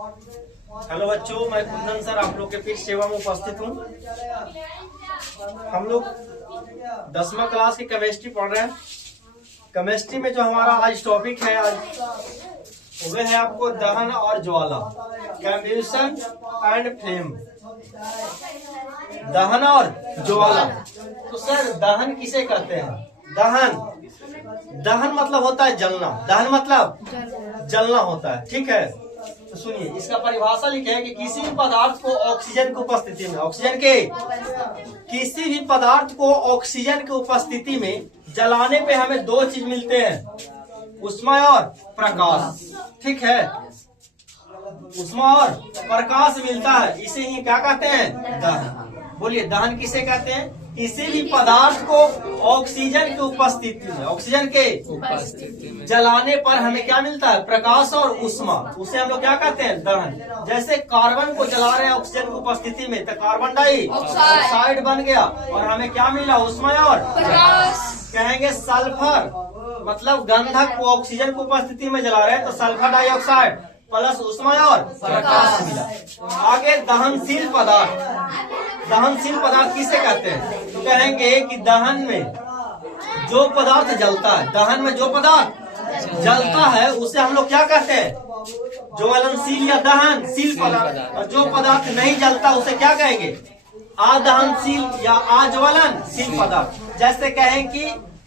Hello बच्चों, मैं Kundan sir आप लोग के फिर सेवा में उपस्थित हूँ। हम लोग 10वीं क्लास की केमिस्ट्री पढ़ रहे हैं। केमिस्ट्री में जो हमारा आज टॉपिक है वह है आपको दहन और ज्वाला, कंबशन एंड फ्लेम। दहन और ज्वाला। तो सर दहन किसे कहते हैं? दहन मतलब होता है जलना। दहन मतलब जलना होता है, ठीक है। तो सुनिए, इसका परिभाषा लिखे है कि किसी भी पदार्थ को ऑक्सीजन की उपस्थिति में किसी भी पदार्थ को ऑक्सीजन की उपस्थिति में जलाने पे हमें दो चीज मिलते हैं, ऊष्मा और प्रकाश, ठीक है। ऊष्मा और प्रकाश मिलता है, इसे ही क्या कहते हैं? दहन। बोलिए, दहन किसे कहते हैं? किसी भी पदार्थ को ऑक्सीजन की उपस्थिति में जलाने पर हमें क्या मिलता है? प्रकाश और ऊष्मा। उसे हम लोग क्या कहते हैं? दहन। जैसे कार्बन को जला रहे हैं ऑक्सीजन की उपस्थिति में तो कार्बन डाइऑक्साइड बन गया और हमें क्या मिला? ऊष्मा और प्रकाश। कहेंगे सल्फर मतलब गंधक को ऑक्सीजन की उपस्थिति में जला रहे हैं तो सल्फर डाइऑक्साइड प्लस ऊष्मा और प्रकाश मिला। आगे दहनशील पदार्थ किसे कहते हैं? तो कहेंगे कि दहन में जो पदार्थ जलता है, दहन में जो पदार्थ जलता है उसे हम लोग क्या कहते हैं? ज्वलनशील या दहनशील पदार्थ। और जो पदार्थ नहीं जलता उसे क्या कहेंगे? अदहनशील या अज्वलनशील पदार्थ। जैसे कहें कि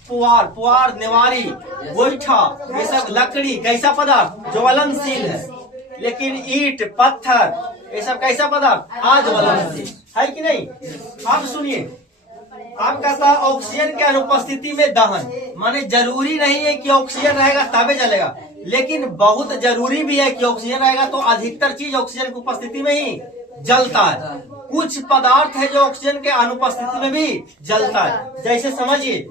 पुआर, नेवारी, गोईठा, ये सब लकड़ी कैसा पदार्थ? ज्वलनशील है। लेकिन ईंट, पत्थर ये सब कैसा पदार्थ? अज्वलनशील है कि नहीं? आप सुनिए, आप कहता है ऑक्सीजन के अनुपस्थिति में दहन, माने जरूरी नहीं है कि ऑक्सीजन रहेगा तबे जलेगा, लेकिन बहुत जरूरी भी है कि ऑक्सीजन रहेगा तो अधिकतर चीज ऑक्सीजन की उपस्थिति में ही जलता है। कुछ पदार्थ है जो ऑक्सीजन के अनुपस्थिति में भी जलता है। जैसे समझिए,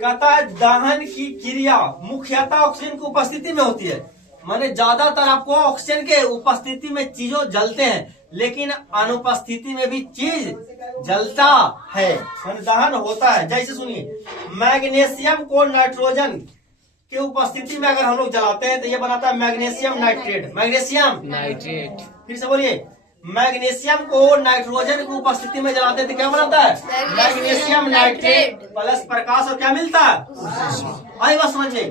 कहता है दहन की क्रिया मुख्यतः ऑक्सीजन की उपस्थिति में होती है, माने ज्यादातर आपको ऑक्सीजन के उपस्थिति में चीजों जलते हैं, लेकिन अनुपस्थिति में भी चीज जलता है, माने दहन होता है। जैसे सुनिए, मैग्नीशियम को नाइट्रोजन के उपस्थिति में अगर हम लोग जलाते हैं तो ये बनाता है मैग्नीशियम नाइट्रेट। फिर से बोलिए, मैग्नीशियम को नाइट्रोजन की उपस्थिति में जलाते हैं तो क्या बनाता है? मैग्नीशियम नाइट्रेट प्लस प्रकाश और क्या मिलता है? आई बात समझिए।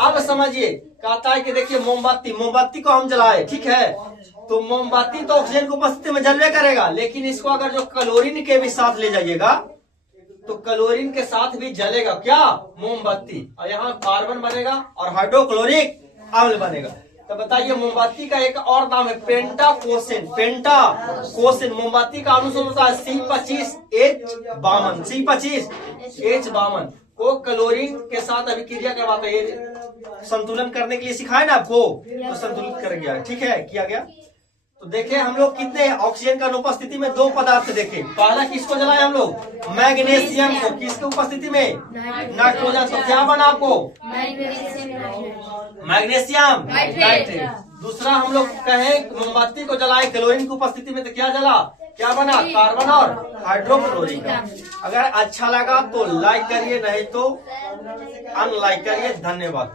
अब समझिए, कहता है कि देखिए मोमबत्ती को हम जलाए, ठीक है, तो मोमबत्ती तो ऑक्सीजन की उपस्थिति में जलवे करेगा, लेकिन इसको अगर जो क्लोरीन के भी साथ ले जाइएगा तो क्लोरीन के साथ भी जलेगा क्या? मोमबत्ती। और यहाँ कार्बन बनेगा और हाइड्रोक्लोरिक अम्ल बनेगा। तो बताइए, मोमबत्ती का एक और नाम है पेंटाकोसिन। मोमबत्ती का अनुसंधान होता है C25H52 को क्लोरीन के साथ अभिक्रिया करवाता है। संतुलन करने के लिए सिखाया ना आपको, तो संतुलित कर गया, ठीक है, किया गया। तो देखे हम लोग कितने ऑक्सीजन का अनुपस्थिति में दो पदार्थ देखे। पहला किसको जलाए हम लोग? मैग्नीशियम को। किसकी उपस्थिति में? नाइट्रोजन। तो क्या बना आपको? Magnesium nitrate. दूसरा हम लोग कहें मोमबत्ती को जलाए क्लोरीन की उपस्थिति में तो क्या जला? क्या बना? कार्बन और हाइड्रोक्लोरिक। अगर अच्छा लगा तो लाइक करिए, नहीं तो अनलाइक करिए। धन्यवाद।